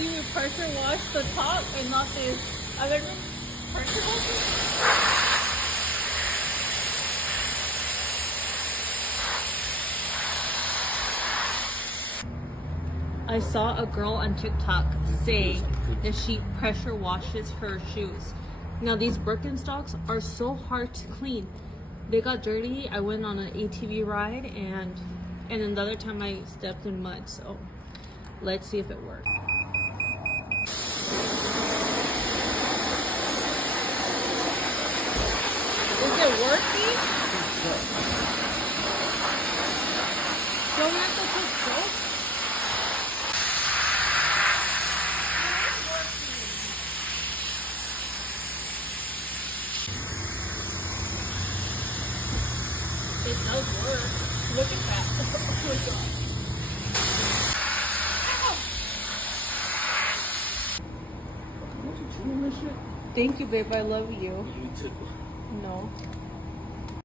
see me pressure wash the top and not this other pressure washing? I saw a girl on TikTok say that she pressure washes her shoes. Now these Birkenstocks are so hard to clean. They got dirty. I went on an ATV ride and then the other time I stepped in mud. So let's see if it works. Is it working? Don't have to put soap? It does work. Look at that. Oh my god. Ow! Thank you, babe. I love you. You too. No.